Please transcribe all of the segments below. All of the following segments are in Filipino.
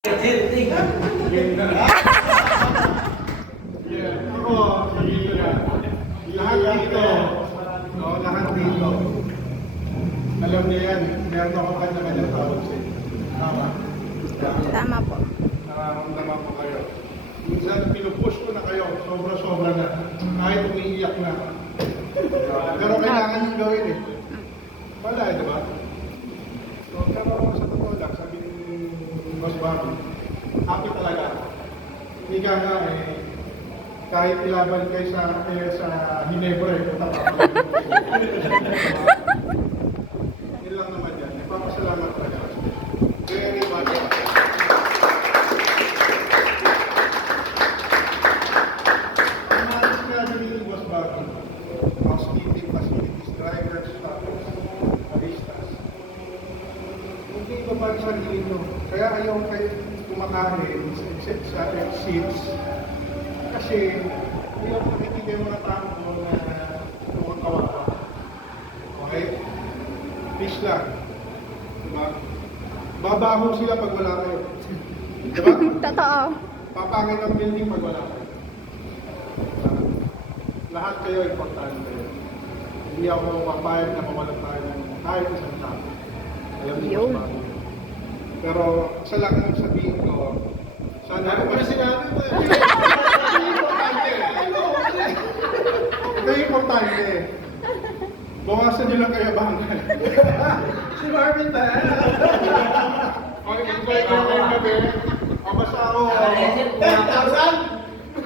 Alam niyo yan, meron ako kanya-kanyang tawag sa inyo. Tama? Tama po. Nararamdaman po kayo. Minsan, pinupush ko na kayo, sobra-sobra na. Kahit umiiyak na. Pero kailangan yung gawin eh. Wala eh, diba? So, pero sa totoo lang, sabi ni Boss Bobby, happy talaga ako. Hindi ka nga eh, kahit ilaban kayo sa Hinebra eh, punta pa ako. Yun lang naman yan. Nagpapasalamat talaga. Very much. Ang mga sinabi ni Boss Bobby, housekeeping facilities, drivers, staffers, baristas. Hindi ko pa sa sarili nyo. Kaya ayaw kayo kumakain sa exits. Kasi hindi ako nakikita yung mga tao na kumakawa. Okay? Please lang. Diba? Babaho sila pag wala kayo. Diba? Totoo. Papangin ang building pag wala kayo. Lahat kayo importante. Hindi ako papayag na mawalan tayo ng kahit isang tao. Alam niyo ba? Pero isa lang ang sabihin ko, sana ako na sinabi mo. Ito yung importante. Bawasan nyo lang kayo bangal. Si Marvin tayo. Okay, enjoy ko yung gabi. O basta ako. 10,000?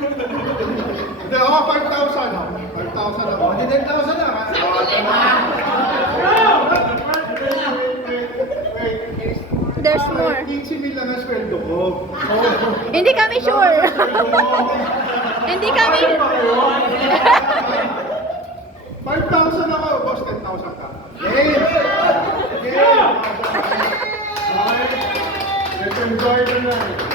Hindi ako, 5,000. 5,000 ako. Hindi 10,000 na. There's more. 15 mil lang ang sweldo ko. Hindi kami sure. Hindi kami. 5,000 ako, boss, 10,000 ka. Game! Game! Okay. Let's enjoy the night.